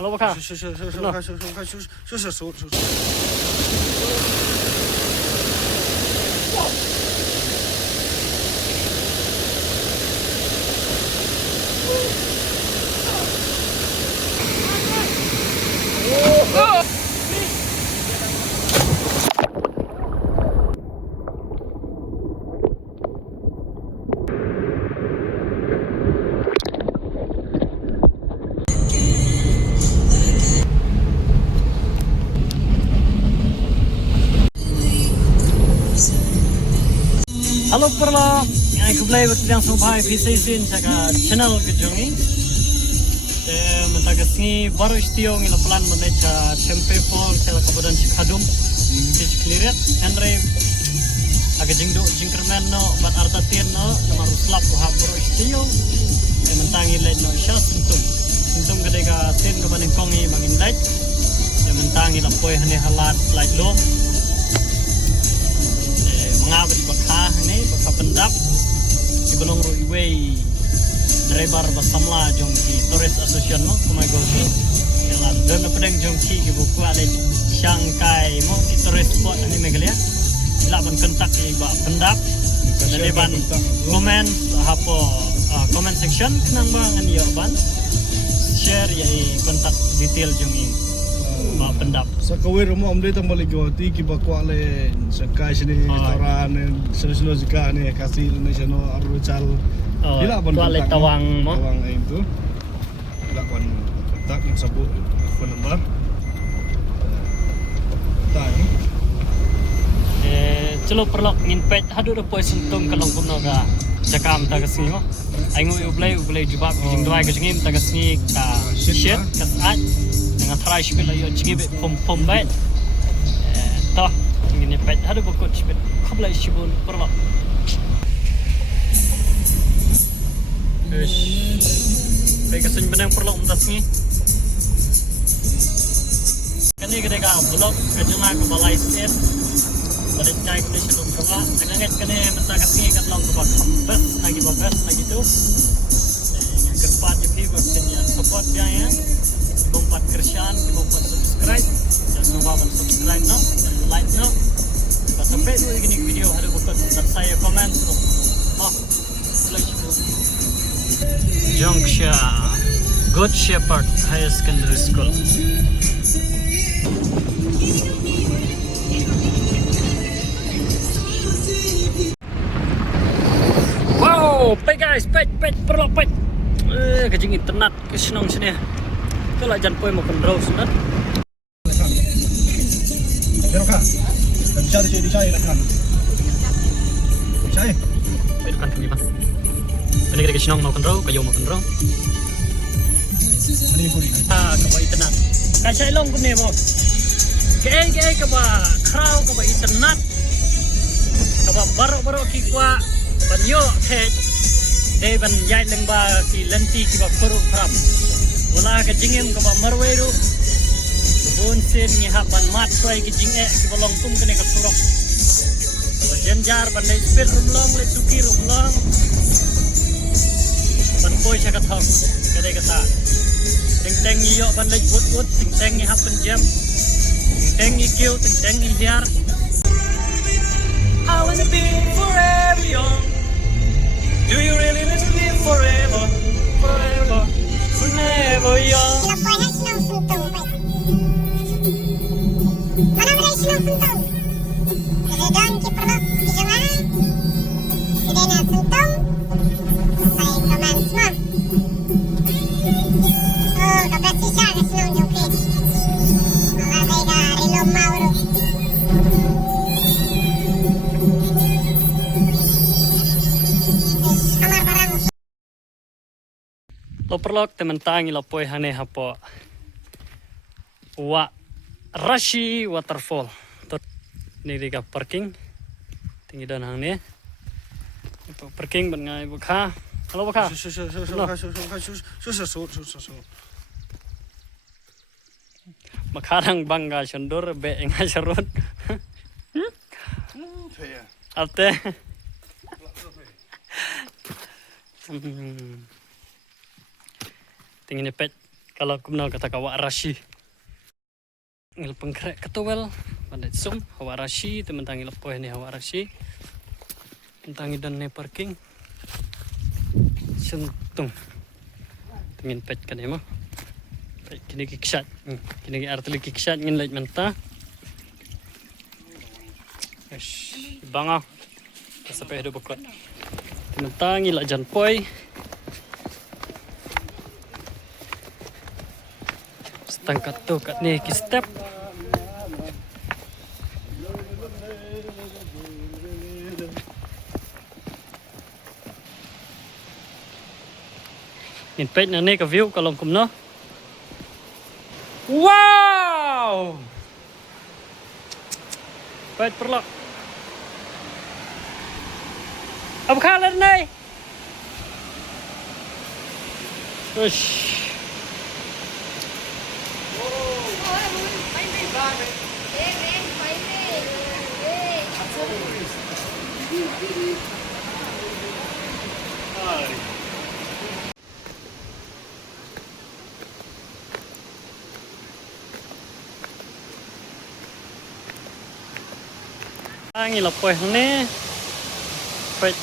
Halo baka. Halo perlo, yang kembali bertemu sama PCC saya channel kejongi. Mentagasni baru istio ngila plan meneca tempe pol cela kabudan Cikadum, bis clearet. Henry agak jingkerman no, bat artatir no, nama ruslap wahab baru istio. Mentangi late no isya sentum gede ka sen kabaning kongi bangin late. Mentangi lapoy hane halat light lom. Mengabdi bakah ini bakah pendap di belong ruiway driver basamla jongki tourist association no kumai gosi yang dan pedang jongki ki buku ada Shanghai mo ki tourist spot ini megalia laban kontak ki ba pendap dan comment hapo comment section kenang bangan ya ban share ya kontak detail jongi ba pendap sa kawir mo amde tang baligoti ki bakwale sa kai sini restoran selo jika ne kasih Indonesia no arucal ila ban kuale tawang mo tawang itu ila ban kontak yang sabut phone number tang chalo perlok ngin pet hadu do poi sentum kalong kuno ga jakam ta kasni mo aingo ublay jubab jing doai ga jingim ta kasni ka shit kas at dengan trash bila yo jibe pom bait to ngin pet hadu bokot shibet khabla shibun perlok baik kesun benang perlok mtasni kani gede ka blok kajunga ka balai state balik kai condition dum kawa dengan kene menta kasih kan long ka bas lagi tu yang keempat jadi berkenya support dia ya bompat kerjaan bompat subscribe jangan lupa subscribe no dan like no sampai dulu ini video ada bukan dan saya komen oh Jongsha Good Shepherd High Secondary School. Wow, pet guys, pet perlo pet. Kajing internet kesenong sini. Kalau jangan poi mau kontrol sunat. Beroka dicari kan dicari Pet kan kami bang. Ini kita kesenong mau kontrol, kayu mau kontrol. ani kuri Kaba internet. Kasih long kene mo. Kaya kaba kraw kaba internet. Kaba baro kikwa banyo teh. Deh ban yai lengba ki lenti ki ba puru pram. Wala ka jingem ka ba marweru. Bun sen ni haban mat toy ki jinge ki bolong tum kene ka surok. Ba jenjar ban le spir rumlong le suki rumlong. Ban boy siya ka thong kade ka ta. Ting ni yo ban le wood ting ni happen jam. Ting ni kill ting ni hiar. I wanna be forever young. Do you really want to live forever, forever young? Lo perlok teman tangi lo poi hane hapo wa Rashi waterfall. Ni diga parking tinggi dan hang ni. Parking ban ngai bukha. Halo bukha. Makarang bangga syendur be engai serut. Ate. Tingin ni pet Kalau aku menang kata kawa rashi. Ngil pengkrek ketowel pada sum hawa rashi teman tangi lepoh ini hawa rashi. Tangi dan ne parking. Sentung. Tengin pet kan emo. Pet kini kiksat. Kini artili kiksat ngin lait menta. Ish, banga. Sampai hidup bekot. Teman tangi lak jan poi. Setangkat tu kat ni ki step. Nhìn page này cái view kalau kum no. Wow. Page perlo. Apa kalah ni? Ush. Angin lepoh ni. Pet.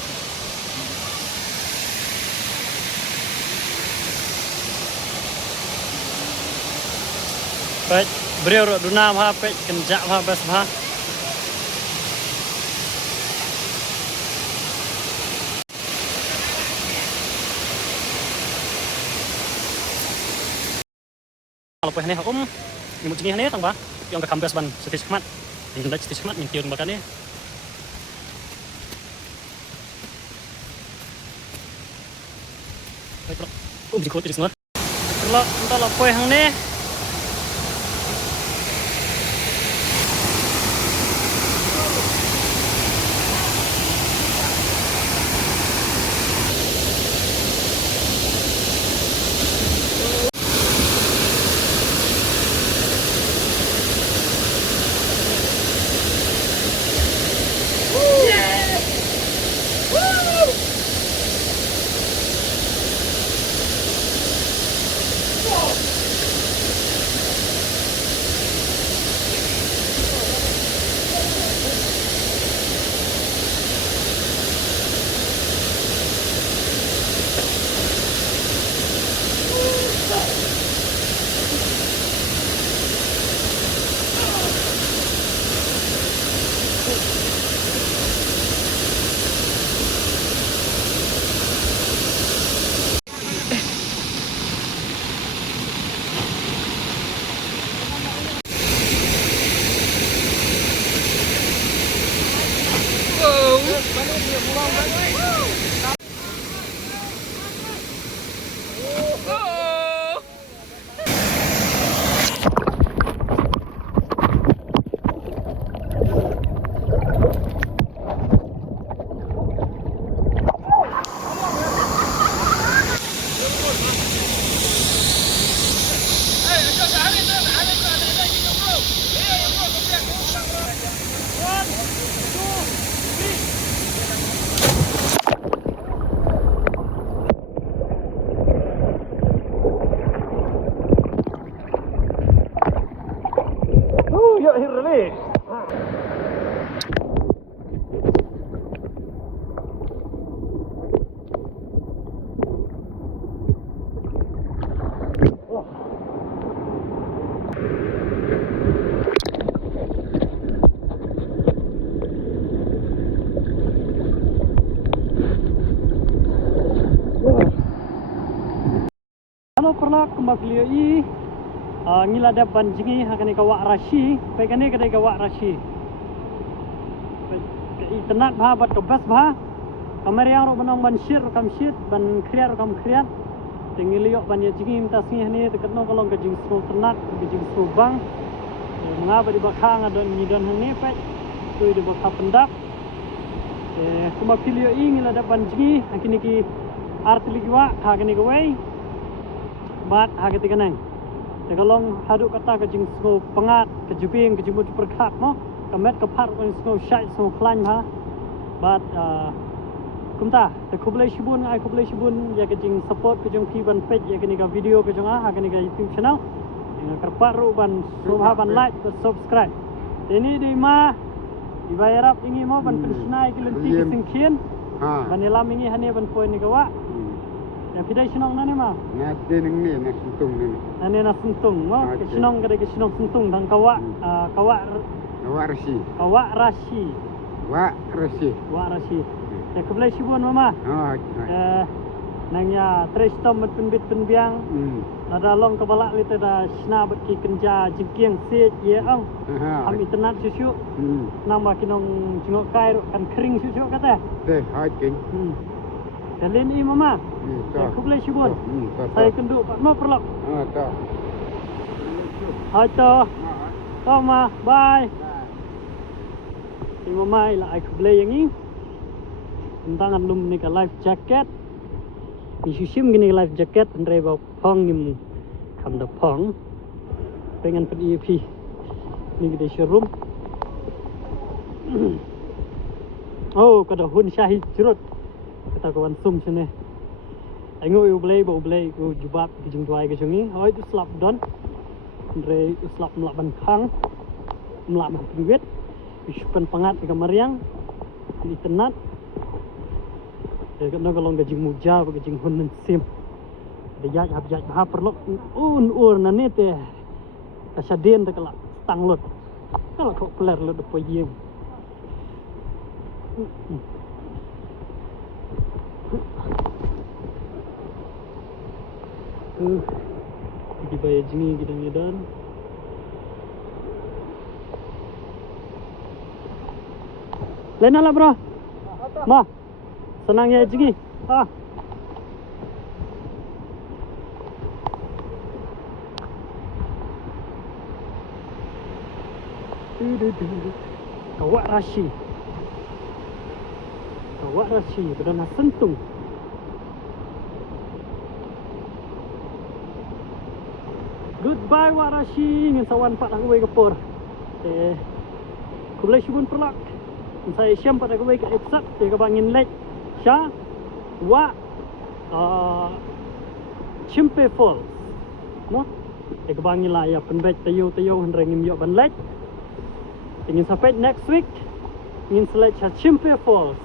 Pet beriau rok duna mah pet kenjak mah bes mah. Lepoh ni ni mungkin ni tang ba. Yang ke kampus ban setis kemat. Yang dah setis kemat yang kieu makan ni. Di kota di sana. Kalau entah apa yang ni. Halo perlak kembali lagi. Ngila ada banjingi akan ikawak rashi, pegane kada ikawak rashi. Tenat bah bat kebas bah. Kamera yang rok benang ban shir kam shit ban kriar kam kriar. Tingiliok ban ya jingi minta sih ni teketno kalau gajing semua tenat, gajing semua bang. Mengapa di bakang ada nyidan ni pek. Tu di bakang pendak. Kembali lagi ngila ada banjingi akan iki arti lagi wak akan ikawai. Bat hagati kanang. Tegalong haduk kata ke jing semua pengat ke jubing ke jumut perkat mo. Kamet ke par kon semua syait semua klan ha. Bat kumta te kublai shibun ai kublai shibun ya ke jing support ke jong pi ban page ya ke ni ga video ke jong ha ke ni ga YouTube channel ya kerparu ban subha ban like dan subscribe ini di ma dibayar ingi mo ban pensnai ke lenti ke singkien ban elam ingi hane ban poin ni ga wa ya pidai sinong nane ma na dening ni na suntung ni nane na suntung mo ke sinong ke sinong suntung dan kawa kawa warsi rashi ya kublai shibun mama nangya trestom mat penbit penbiang ada long kebalak lite da sna bat ki kenja jingkiang se ye ang am internet susu nang makinong jingok kai kan kering susu kata teh hai king dalin i mama ya kublai shibun saya kenduk pak no perlok ta hai to ma bye i mama ila ai kublai yang ni tentang lum ni ka life jacket isusim gini life jacket andre ba pong nim kam da pong pengen pen EP ni gede showroom oh kada hun shahi jurut kata kawan sum sene aingo u blay ku jubab ki jing tuai ke jungi oi tu slap don andre tu slap melak ban khang melak ban pinggit isupan pangat ke mariang di tenat dekat nak kalau gajing muja gajing hun sim dia habjat ha perlok nane teh kasadien tak kelak stang lot kalau kau peler lot depo yeng di bayar jingi kita ngedan lena lah bro ma senang ya jingi kawak rashi berdana sentung goodbye wak rashi ingin sawan pak aku wei kepor kublai shibun perlak saya siam pada aku wei ke episode dia kebangin lek Sha wa Chimpe Falls no ekbangi la ya penbet tayo hendrengim yo ban lek ingin sampai next week ingin select Chimpe Falls